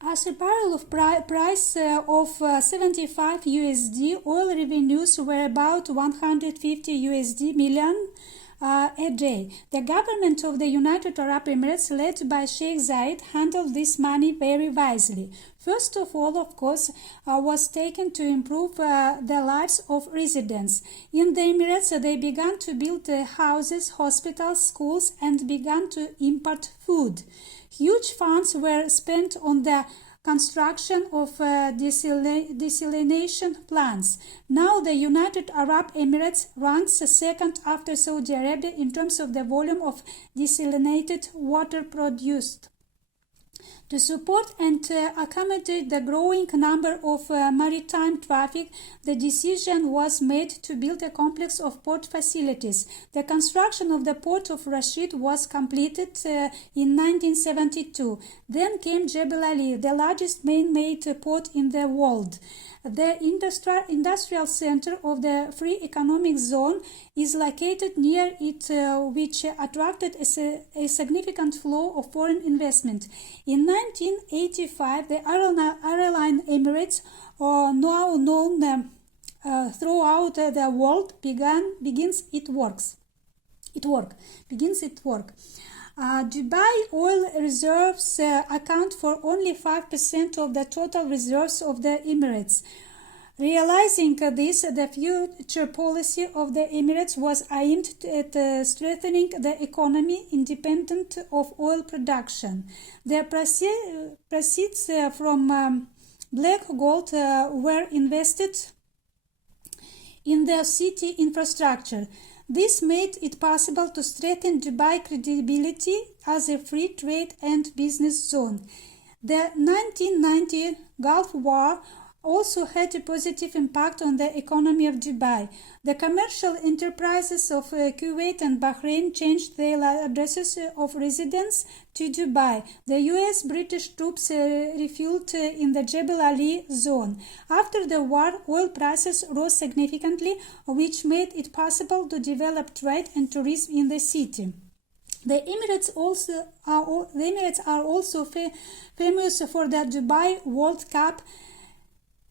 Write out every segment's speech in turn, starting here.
As a barrel of price of 75 USD, oil revenues were about 150 USD million a day. The government of the United Arab Emirates, led by Sheikh Zayed, handled this money very wisely. First of all, of course, was taken to improve the lives of residents. In the Emirates, they began to build houses, hospitals, schools, and began to import food. Huge funds were spent on the construction of desalination plants. Now the United Arab Emirates ranks second after Saudi Arabia in terms of the volume of desalinated water produced. To support and accommodate the growing number of maritime traffic, the decision was made to build a complex of port facilities. The construction of the port of Rashid was completed in 1972. Then came Jebel Ali, the largest man-made port in the world. The industrial center of the Free Economic Zone is located near it, which attracted a significant flow of foreign investment. In 1985, the airline Emirates, now known throughout the world, begins its work. Dubai oil reserves account for only 5% of the total reserves of the Emirates. Realizing this, the future policy of the Emirates was aimed at strengthening the economy independent of oil production. The proceeds from black gold were invested in the city infrastructure. This made it possible to strengthen Dubai's credibility as a free trade and business zone. The 1990 Gulf War also had a positive impact on the economy of Dubai. The commercial enterprises of Kuwait and Bahrain changed their addresses of residence to Dubai. The US-British troops refueled in the Jebel Ali zone. After the war, oil prices rose significantly, which made it possible to develop trade and tourism in the city. The Emirates are also famous for the Dubai World Cup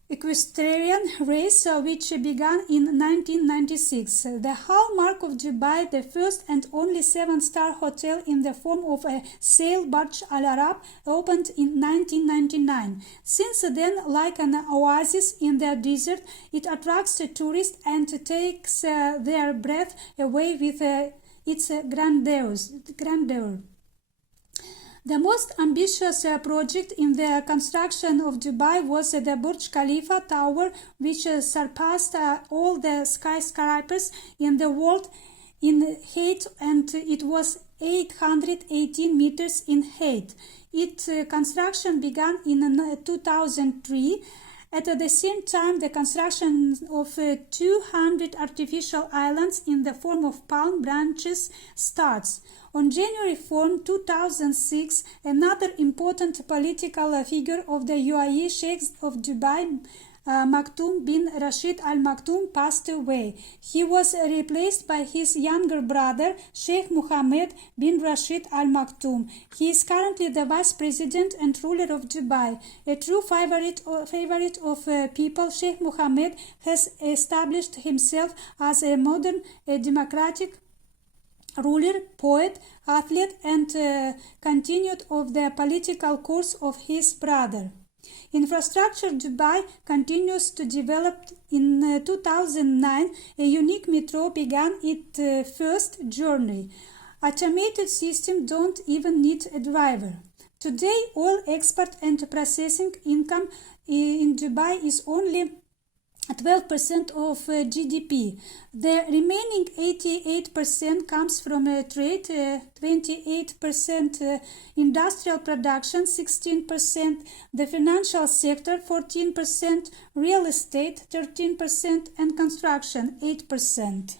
equestrian race, which began in 1996. The hallmark of Dubai, the first and only 7-star hotel in the form of a sail barge Al Arab, opened in 1999. Since then, like an oasis in the desert, it attracts tourists and takes their breath away with its grandeur. The most ambitious project in the construction of Dubai was the Burj Khalifa Tower, which surpassed all the skyscrapers in the world in height, and it was 818 meters in height. Its construction began in 2003. At the same time, the construction of 200 artificial islands in the form of palm branches starts. On January 4, 2006, another important political figure of the UAE, Sheikh of Dubai, Maktoum bin Rashid Al Maktoum, passed away. He was replaced by his younger brother, Sheikh Mohammed bin Rashid Al Maktoum. He is currently the vice president and ruler of Dubai. A true favorite of people, Sheikh Mohammed has established himself as a modern, democratic ruler, poet, athlete, and continued of the political course of his brother. Infrastructure Dubai continues to develop. In 2009, a unique metro began its first journey. Automated systems don't even need a driver. Today, oil export and processing income in Dubai is only 12% of GDP. The remaining 88% comes from trade, 28% industrial production, 16%, the financial sector, 14%, real estate, 13%, and construction, 8%.